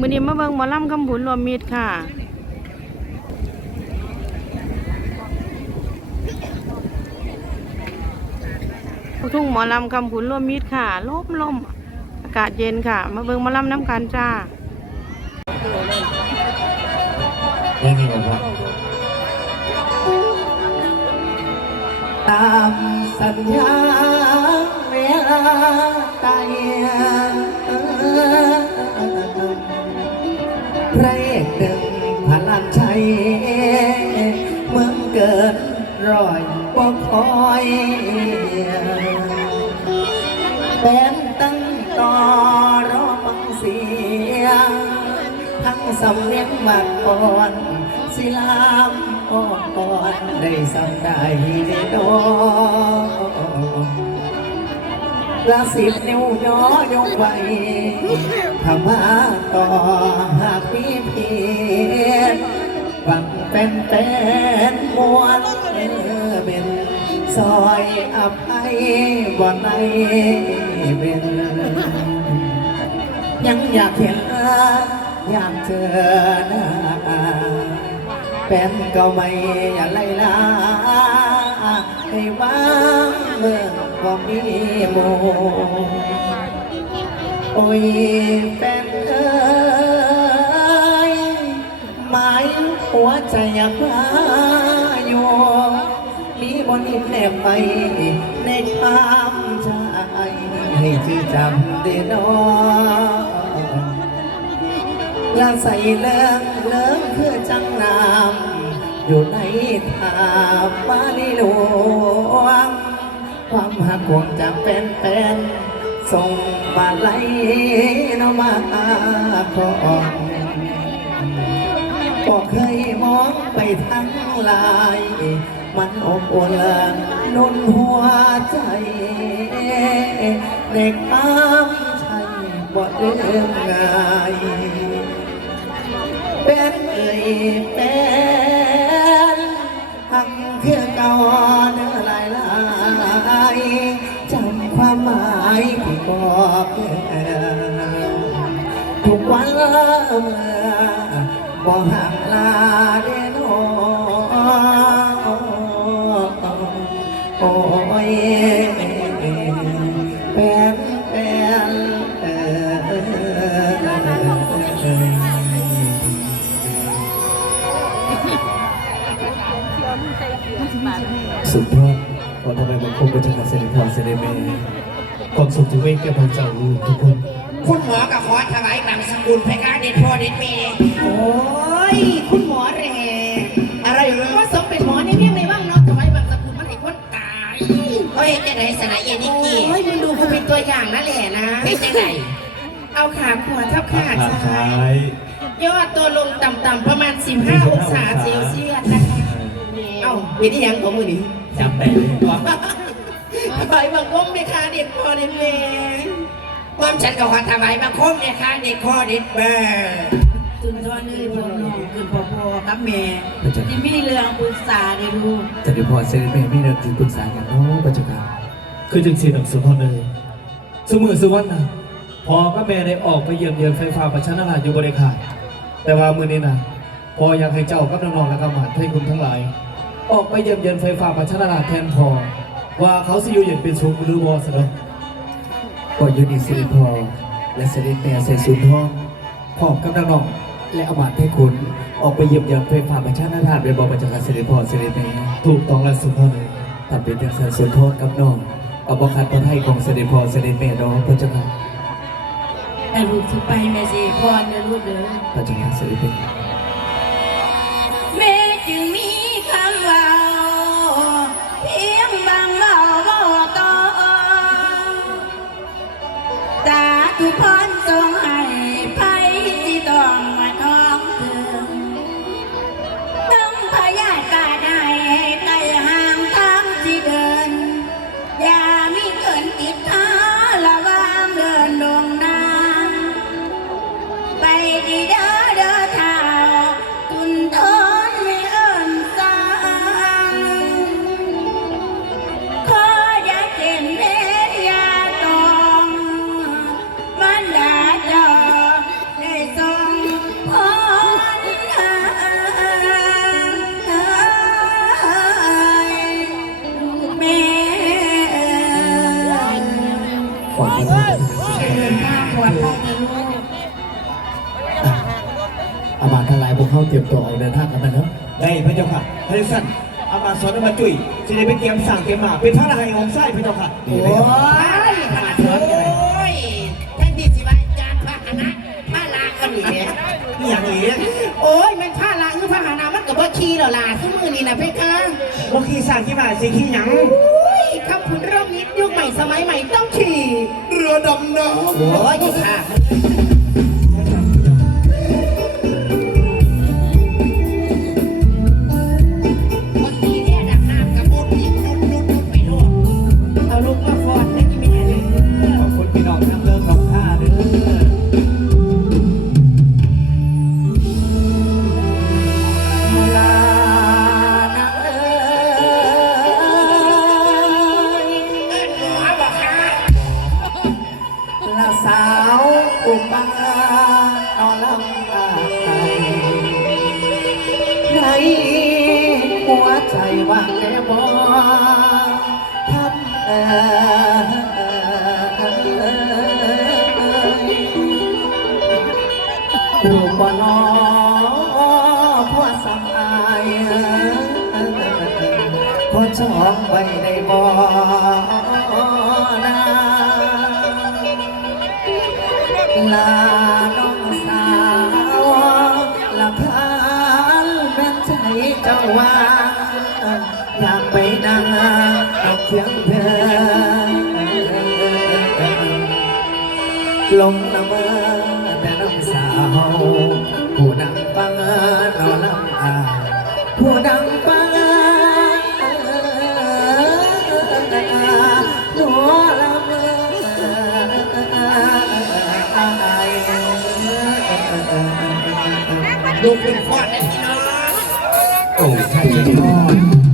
มื้อนี้มาเบิ่งหมอลำคำผุนรวมมิตรค่ะลูกทุ่งหมอลำคำผุนรวมมิตรค่ะลมลมอากาศเย็นค่ะ มาเบิ่งหมอลำน้ำกันจ้ายังไงบอกว่าตามสัญญาเวลาตาย รอยบ่คอยเป็นตั้งต่อรอฟังเสียง ทั้งสำเนียงบาดก่อนสิลามอ่อนได้สำได้ได้ดอละสิบนิ้วย้อยกไว้ทำมาต่อหากมีเพียรหวัง เป็นเป็นมวลเอเป็นซอยอภัยบ่ในเป็นยังอยากเห็นหน้าอยากเจอหน้าเป็นก็ไม่อย่าไล่ลาให้ว่างเมื่อก็มีโมโอ้ยเป็น หัวใจอยากพาอยู่มีบนอินแนบไปในชามใจให้ชื่จำได้นอลาใส่เลิงเลิงเพื่อจังนำอยู่ในทาบาลีหลวงความหักหวงจะเป็นเป็นส่งมาไล่นมาค รอก็เคยมองไปทั้งลาย มันอบอุ่นนุ่นหัวใจ เด็กอ้ามใช่บ่เอื้อมง่ายเป็นเอ่ยเป็นหักเพื่อเก่าเนื้อลายลายจำความหมายที่บอกเอ่ยทุกวันละเมื่อบ่ห่าง เดนโอโอ้ยเป็นเป็นเอสุดยอดขอทำไมบังคมเป็นจังหวัดเสด็จพ่อเสด็จแม่ความสุขที่เว้แก่พระเจ้าลูกทุกคน คุณหมอกับขอถวายบางสกุลพระการเด็ดพ่อเด็ดแม่โอ้ คุณหมอแรงอะไรเหรอว่าสมเป็นหมอในเพียงในบ้างเนาะทำไมบางสกุลมันไอ้คนตายเขาเห็นจะไหนสนายเอนิกกี้โอ้ยมึงดูเขาเป็นตัวอย่างนั่นแหละนะเป็นจะไหนเอาขาขวาทับขาขาซ้าซ้ายยยอดตัวลงต่ำๆประมาณ 15 องศาเซลเซียสนะคะ เอ้าเป็นที่ยังของมือนี้จำได้เลยว่าไปบางก้มไม่คาเด็ดพอเด็ดแม่ความฉันก็ขอถวายบังคมเนี่ยค่ะเด็ดพ่อเด็ดแม่ ตุนทอนเลยพ่อน้องคือพ่อพ่อกับแม่ที่มีเรื่องปรึกษาเดี๋ยวดูเสด็จพ่อเสด็จแม่มีเรื่องที่ปรึกษากันเนาะปัจจุบันคือจึงสีหนังสือพ่อเลยสมือสวันนะพอก็แม่ได้ออกไปเยี่ยมเยียนไฟฟ้าประชันนาราอยู่บริขารแต่ว่ามือนี้นะพออยากให้เจ้ากับน้องๆและก็หมาดให้คุณทั้งหลาย ออกไปเยี่ยมเยียนไฟฟ้าประชันนาราแทนพอว่าเขาสิอยู่เย็นเป็นสุขหรือบ่สนอก็อยูนิเสด็จพ่อและเสด็จแม่ใส่สูททองพร้อมกับน้องๆ และอมาตย์ให้คุณออกไปเยี่ยมยามไฟฟ้าประชานาราชเป็นบอประจักษ์เสด็จพ่อเสด็จแม่ถูกต้องแล้วสุพ่อเลยทำเป็นจังสันสูททองกับน้องเอาบังคับพระไทยของเสด็จพ่อเสด็จแม่น้องพระเจ้าค่ะแต่ลูกที่ไปแม่สิพรเดี๋ยวลูกเด้อพระเจ้าค่ะเสด็จแม่แม่จึงมีคำว่าเพียงบางเล่าบ่ต่อตาทุกพรทรงให้ เตรียมตัวออกเดินทางกันไปเนาะได้พระเจ้าค่ะพระเจ้าสั่นอามาสอนอามาจุ้ยจะได้เป็นเตรียมสั่งเตรียมหมาเป็นพระนายของไส้พระเจ้าค่ะดีโอ้ไหมครับยขนาดโอ้ยท่านดีสิว่าจานพระหนะพระลาก็หนีนี่อย่างนี้โอ้ยมันพระลาคือพระหนะมันกับว่าขี้แล้วล่ะคือมือนี่นะเพคะโมขี่สั่งขี่มาสิขี่หยังอุ้ยคำพุนร่มนิดยุคใหม่สมัยใหม่ต้องขี่เรือดำน้โอ้ยอีกค่ะ หัวใจว่างแน่บ่ทำเอรูปบ่นอพ่อสำอายพ่อชองไว้ได้บ่นาลา ว่าอยากไปนั่งเอาเคียงเธอลงละเมอแต่น้ำสาวผู้นังฟังนอนลำอาผู้นังฟังหัวละเมอลูกเป็นฟอดนะพี่น้อง โอ้ใช่เลยน้อ